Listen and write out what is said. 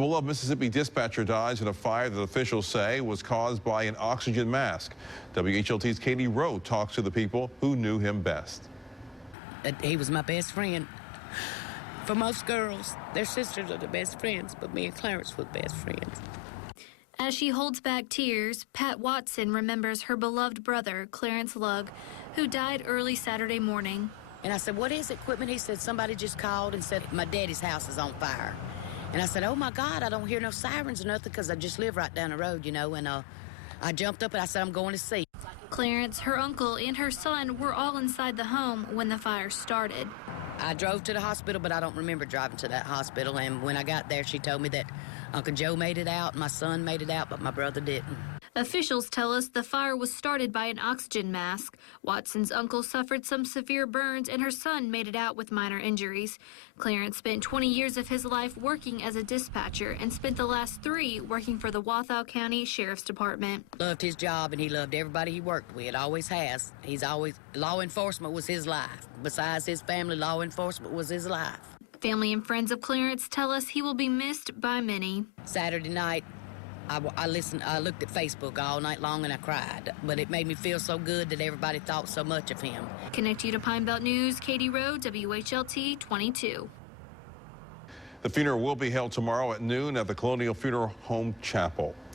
beloved Mississippi dispatcher dies in a fire that officials say was caused by an oxygen mask. WHLT's Katie Rowe talks to the people who knew him best. He was my best friend. For most girls, their sisters are the best friends, but me and Clarence were best friends. As she holds back tears, Pat Watson remembers her beloved brother, Clarence Lugg, who died early Saturday morning. And I said, "What is equipment?" He said, "Somebody just called and said my daddy's house is on fire." And I said, "Oh my God, I don't hear no sirens or nothing because I just live right down the road, you know." And I jumped up and I said, "I'm going to see." Clarence, her uncle, and her son were all inside the home when the fire started. I drove to the hospital, but I don't remember driving to that hospital. And when I got there, she told me that Uncle Joe made it out, my son made it out, but my brother didn't. Officials tell us the fire was started by an oxygen mask. Watson's uncle suffered some severe burns, and her son made it out with minor injuries. Clarence spent 20 years of his life working as a dispatcher and spent the last 3 working for the Walthall County Sheriff's Department. Loved his job, and he loved everybody he worked with. Always has. Law enforcement was his life. Besides his family, law enforcement was his life. Family and friends of Clarence tell us he will be missed by many. Saturday night, I looked at Facebook all night long and I cried, but it made me feel so good that everybody thought so much of him. Connect you to Pine Belt News, Katie Rowe, WHLT 22. The funeral will be held tomorrow at noon at the Colonial Funeral Home Chapel.